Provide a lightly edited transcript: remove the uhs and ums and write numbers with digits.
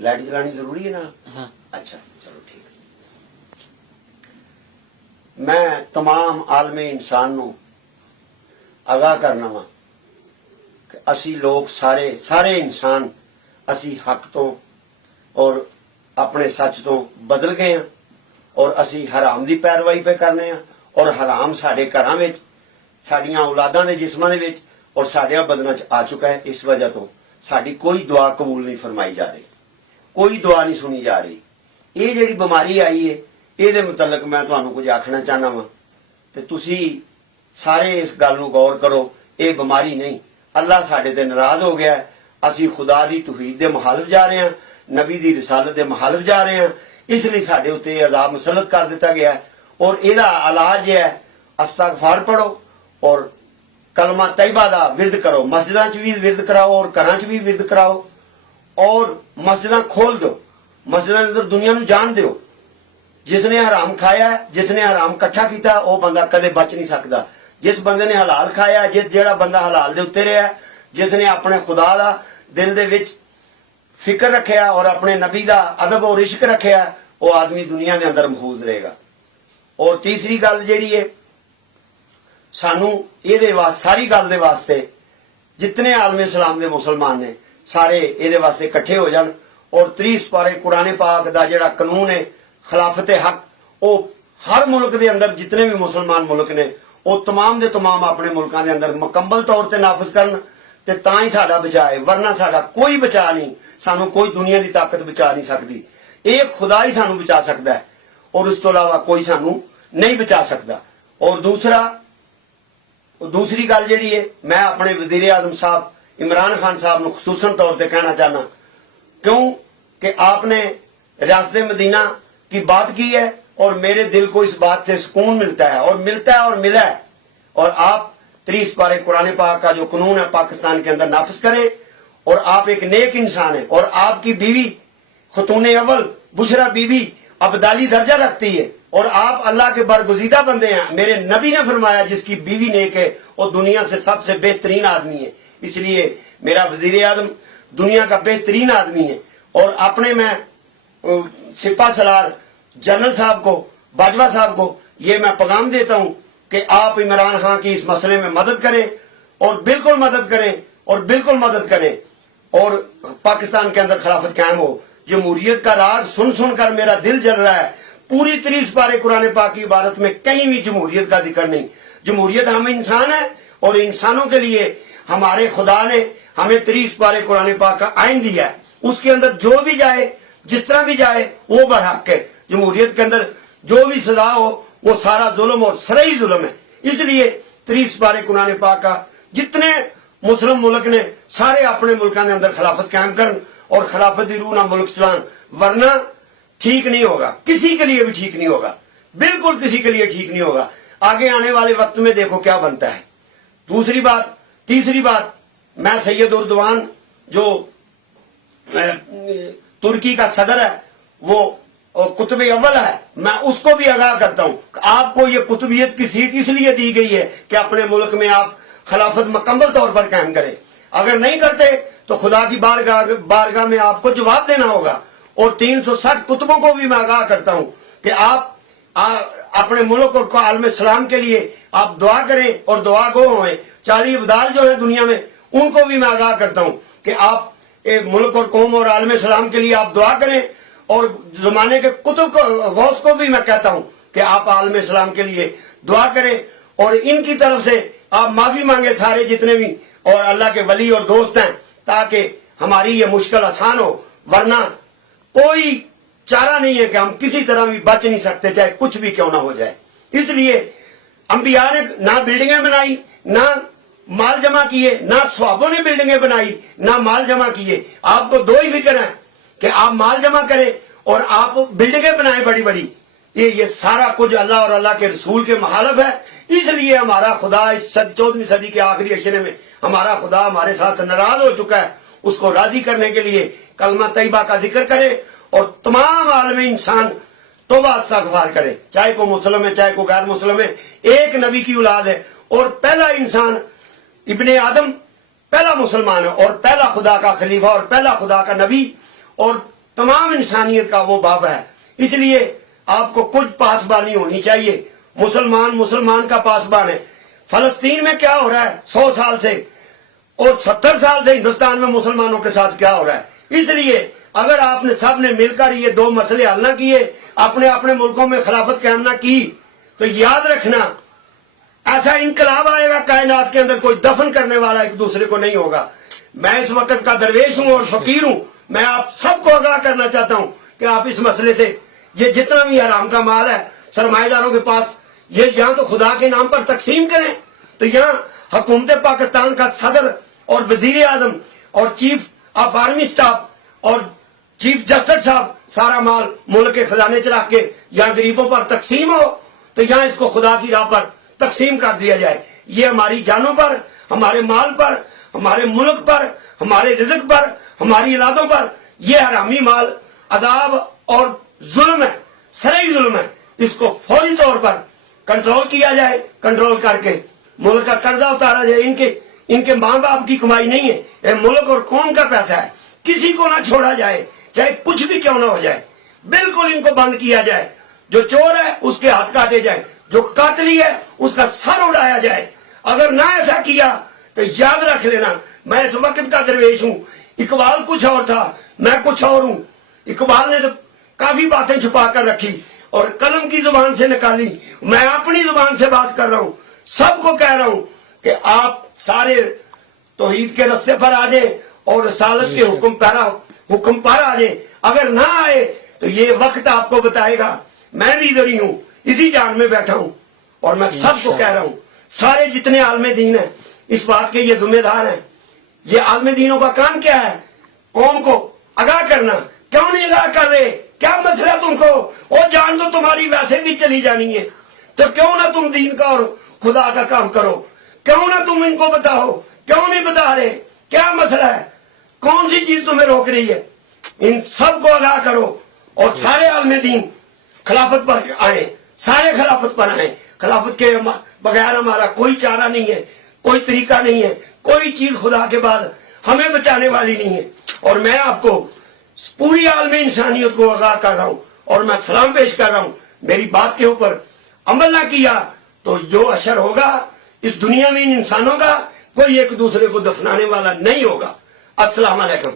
Light जलानी जरूरी है ना? हाँ। अच्छा चलो ठीक है। मैं तमाम आलमे इंसान नू आगाह करना वा कि असी लोग सारे इंसान असी हक तो और अपने सच तो बदल गए हैं और असी हराम की पैरवाई पे करने हैं और हराम साडे घरां विच साडियां औलादां दे जिस्मां दे विच और साडियां बदनां च आ चुका है। इस वजह तो साडी कोई दुआ कबूल नहीं फरमाई जा रही, कोई दुआ नहीं सुनी जा रही। ये जिहड़ी बीमारी आई है ਇਹਦੇ ਮੁਤਲਕ मैं ਤੁਹਾਨੂੰ कुछ आखना चाहना वा ते तुसी सारे इस गल नूं गौर करो। ये बीमारी नहीं, अल्लाह साडे ते नाराज हो गया है। असी खुदा दी तौहीद दे मुखालिफ जा रहे हैं, नबी दी रिसालत दे मुखालिफ जा रहे हैं, इसलिए साडे उत्ते अजाब मुसल्लत कर दिता गया है। और ਇਹਦਾ इलाज है अस्तगफार पढ़ो और कलमा तैयबा दा विरद करो। मस्जिदां च भी विरद कराओ और घरां च भी विरद कराओ और मस्जिदां खोल दो, मस्जिदां दे अंदर दुनिया नूं जान दिओ। जिसने हराम खाया, जिसने हराम इकट्ठा किया, वह बंदा कदे बच नहीं सकता। जिस बंदे ने हलाल खाया, जेड़ा बंदा हलाल दे उत्ते रहा, जिसने अपने खुदा दा दिल दे विच फिक्र रखिया और अपने नबी दा अदब और इश्क रखिया, वो आदमी दुनिया के अंदर महफूज रहेगा। और तीसरी गल जिहड़ी है सानू इहदे वास्ते सारी गल दे वास्ते जितने आलमे इस्लाम दे मुसलमान ने सारे इहदे वास्ते इकट्ठे हो जान और 30 पारे कुरान पाक दा जिहड़ा कानून है खिलाफत हक, वो हर मुल्क के अंदर जितने भी मुसलमान मुल्क ने वो तमाम दे तमाम अपने मुल्कों के अंदर मुकम्मल तौर पर नाफज करन ते तां ही साडा बचा है, वरना साडा कोई बचा नहीं। सानू कोई दुनिया की ताकत बचा नहीं सकती, एक खुदा ही सानू बचा सकता है और उस तो अलावा कोई सानू नहीं बचा सकता। और दूसरी गल जिहड़ी है मैं अपने वजीर आजम साहब इमरान खान साहब नू खसूसन तौर पर कहना चाहना, क्यों कि आपने रियासत मदीना की बात की है और मेरे दिल को इस बात से सुकून मिलता है और मिला है। और आप 30 पारे कुरान पाक का जो कानून है पाकिस्तान के अंदर नाफिज करें। और आप एक नेक इंसान है और आपकी बीवी खतून अव्वल बुशरा बीवी अब्दाली दर्जा रखती है और आप अल्लाह के बरगुज़ीदा बंदे हैं। मेरे नबी ने फरमाया जिसकी बीवी नेक है वो दुनिया से सबसे बेहतरीन आदमी है। इसलिए मेरा वजीर आजम दुनिया का बेहतरीन आदमी है। और अपने मैं सिपा सलार जनरल साहब को, बाजवा साहब को ये मैं पैगाम देता हूं कि आप इमरान खान की इस मसले में मदद करें और बिल्कुल मदद करें और पाकिस्तान के अंदर खिलाफत कायम हो। जमहूरियत का राग सुन कर मेरा दिल जल रहा है। पूरी 30 पारे कुरान पाक की इबारत में कहीं भी जमहूरियत का जिक्र नहीं। जमहूरियत हम इंसान है और इंसानों के लिए हमारे खुदा ने हमें 30 पारे कुरान पाक का आइन दिया है। उसके अंदर जो भी जाए, जिस तरह भी जाए, वो बरहक है। जमहूरियत के अंदर जो भी सजा हो वो सारा जुल्म और सरई जुल्म है। इसलिए 30 पारे कुरान पाक का जितने मुस्लिम मुल्क ने सारे अपने मुल्कों के अंदर खिलाफत कायम करन और खिलाफत की रूह ना मुल्क चलान, वरना ठीक नहीं होगा, किसी के लिए भी ठीक नहीं होगा, बिल्कुल किसी के लिए ठीक नहीं होगा। आगे आने वाले वक्त में देखो क्या बनता है। तीसरी बात मैं सैयद उर्दवान जो तुर्की का सदर है, वो कुतुब अव्वल है, मैं उसको भी आगाह करता हूं आपको ये कुतुबियत की सीट इसलिए दी गई है कि अपने मुल्क में आप खिलाफत मुकम्मल तौर पर कायम करें। अगर नहीं करते तो खुदा की बारगाह में आपको जवाब देना होगा। और 360 कुतुबों को भी मैं आगाह करता हूं कि आप अपने मुल्क और आलम इस्लाम के लिए आप दुआ करें और दुआ गो हों। 40 अब्दाल जो है दुनिया में, उनको भी मैं आगाह करता हूं कि आप मुल्क और कौम और आलम इस्लाम के लिए आप दुआ करें। और जमाने के कुतुब को, गौस को भी मैं कहता हूं कि आप आलम इस्लाम के लिए दुआ करें और इनकी तरफ से आप माफी मांगे सारे जितने भी और अल्लाह के वली और दोस्त हैं, ताकि हमारी ये मुश्किल आसान हो। वरना कोई चारा नहीं है कि हम किसी तरह भी बच नहीं सकते, चाहे कुछ भी क्यों ना हो जाए। इसलिए अंबिया ने ना बिल्डिंगें बनाई, ना माल जमा किए, ना सहाबों ने बिल्डिंगें बनाई, ना माल जमा किए। आपको दो ही फिक्र है कि आप माल जमा करें और आप बिल्डिंगें बनाएं बड़ी बड़ी। ये सारा कुछ अल्लाह और अल्लाह के रसूल के मुखालिफ है। इसलिए हमारा खुदा इस 14वीं सदी के आखिरी अशरे में हमारा खुदा हमारे साथ नाराज हो चुका है। उसको राजी करने के लिए कलमा तैयबा का जिक्र करे और तमाम आलम इंसान तौबा इस्तगफार करे, चाहे को मुस्लिम है चाहे को गैर मुस्लिम है। एक नबी की औलाद है और पहला इंसान इब्ने आदम पहला मुसलमान है और पहला खुदा का खलीफा और पहला खुदा का नबी। और تمام انسانیت کا وہ باب ہے. اس لیے آپ کو کچھ پاسبانی ہونی چاہیے. مسلمان کا پاسبان ہے. فلسطین میں کیا ہو رہا ہے 100 سال سے اور 70 سال سے ہندوستان میں مسلمانوں کے ساتھ کیا ہو رہا ہے. اس لیے اگر آپ نے سب نے مل کر یہ 2 مسئلے حل نہ کیے، اپنے ملکوں میں خلافت قائم نہ کی، تو یاد رکھنا ایسا انقلاب آئے گا کائنات کے اندر، کوئی دفن کرنے والا ایک دوسرے کو نہیں ہوگا. میں اس وقت کا درویش ہوں اور فقیر ہوں. میں آپ سب کو آگاہ کرنا چاہتا ہوں کہ آپ اس مسئلے سے، یہ جتنا بھی حرام کا مال ہے سرمایہ داروں کے پاس، یہ یہاں تو خدا کے نام پر تقسیم کریں. تو یہاں حکومت پاکستان کا صدر اور وزیر اعظم اور چیف آف آرمی سٹاف اور چیف جسٹس صاحب سارا مال ملک کے خزانے چلا کے یہاں غریبوں پر تقسیم ہو، تو یہاں اس کو خدا کی راہ پر تقسیم کر دیا جائے. یہ ہماری جانوں پر، ہمارے مال پر، ہمارے ملک پر، ہمارے رزق پر، ہماری اولادوں پر یہ حرامی مال عذاب اور ظلم ہے، سرئی ظلم ہے. اس کو فوری طور پر کنٹرول کیا جائے. کنٹرول کر کے ملک کا قرضہ اتارا جائے. ان کے ماں باپ کی کمائی نہیں ہے، یہ ملک اور قوم کا پیسہ ہے. کسی کو نہ چھوڑا جائے، چاہے کچھ بھی کیوں نہ ہو جائے. بالکل ان کو بند کیا جائے. جو چور ہے اس کے ہاتھ کاٹے جائیں، جو قاتلی ہے اس کا سر اڑایا جائے. اگر نہ ایسا کیا تو یاد رکھ لینا میں اس وقت کا درویش ہوں. اقبال کچھ اور تھا، میں کچھ اور ہوں. اقبال نے تو کافی باتیں چھپا کر رکھی اور قلم کی زبان سے نکالی. میں اپنی زبان سے بات کر رہا ہوں. سب کو کہہ رہا ہوں کہ آپ سارے توحید کے رستے پر آ جائیں اور رسالت کے حکم پر آ جائیں. اگر نہ آئے تو یہ وقت آپ کو بتائے گا. میں بھی ادھر ہی ہوں، اسی جان میں بیٹھا ہوں اور میں سب کو کہہ رہا ہوں، سارے جتنے عالم دین ہیں اس بات کے یہ ذمہ دار ہیں. یہ عالم دینوں کا کام کیا ہے؟ قوم کو آگاہ کرنا. کیوں نہیں آگاہ کر رہے؟ کیا مسئلہ تم کو؟ اور جان تو تمہاری ویسے بھی چلی جانی ہے، تو کیوں نہ تم دین کا اور خدا کا کام کرو؟ کیوں نہ تم ان کو بتاؤ؟ کیوں نہیں بتا رہے؟ کیا مسئلہ ہے؟ کون سی چیز تمہیں روک رہی ہے؟ ان سب کو آگاہ کرو اور سارے عالم دین خلافت پر آئیں، سارے خلافت پر آئیں. خلافت کے بغیر ہمارا کوئی چارہ نہیں ہے، کوئی طریقہ نہیں ہے، کوئی چیز خدا کے بعد ہمیں بچانے والی نہیں ہے. اور میں آپ کو پوری عالم انسانیت کو آگاہ کر رہا ہوں اور میں سلام پیش کر رہا ہوں. میری بات کے اوپر عمل نہ کیا تو جو اشر ہوگا اس دنیا میں ان انسانوں کا، کوئی ایک دوسرے کو دفنانے والا نہیں ہوگا. السلام علیکم.